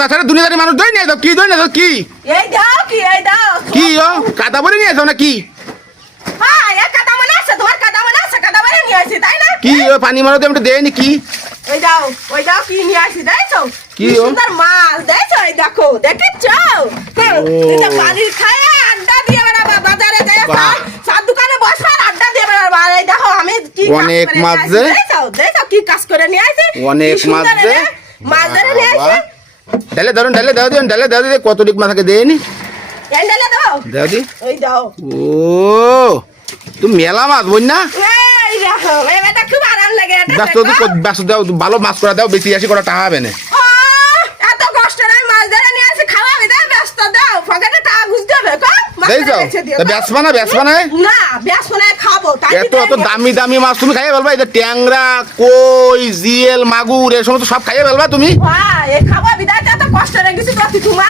তাছাড়া দুনিয়াদারি মানুষ দই নিয়ে যাও কি দই নিয়ে যাও কি এই দাও কি ও কাদা বলে নিয়ে যাও না কি হ্যাঁ এই কাদা মনে আছে তোমার কাদা মনে আছে কাদা বলে নিয়ে আসি তাই না কি ও পানি মারো আমি দেয়নি কি ওই দাও কি নিয়ে আসি দেখছো কি ও? সুন্দর মাছ দেখছো এই দেখো দেখেছো এটা পানি খায় আড্ডা দিয়ে বেড়াবা বাজারে যায় বাহ। সাত দোকানে বসে আর আড্ডা দিয়ে বেড়াবা এই দেখো আমি কি কাজ অনেক করে মাছ নিয়ে যে। আসি, দেখছো কি কাজ করে নিয়ে আসি অনেক কি সুন্দর মাছ যে। রে, মাছ ধরে নিয়ে আসি ডালে ধরুন ডালে দাও দিন ডালে দাও দিন কত দিক মাথাকে দেয়নি এন্ডেলে দাও দাও দি ওই দাও ও তুমি মেলা মাছ বোন না এই দেখো এটা খুব আরাম লাগে এটা ব্যস্ত দেখো। ব্যস্ত দাও ভালো মাছ করে দাও বেশি আসি করে টাকা হবে না এত কষ্ট নাই মাছ ধরে নিয়ে আসি খাওয়াবি দাও ব্যস্ত দাও পকেটে টাকা ঘুষ দেবে কো দেই যাও বেসবা না না ব্যস্ত নাই খাবো তাই এত এত দামি দামি মাছ তুমি খাইয়ে ফেলবা এই যে ট্যাংরা কই জিয়েল মাগুর এই সমস্ত সব খাইয়ে ফেলবা তুমি হ্যাঁ এই খাওয়া বিদায় এত কষ্ট রে কিছু করছি তোমার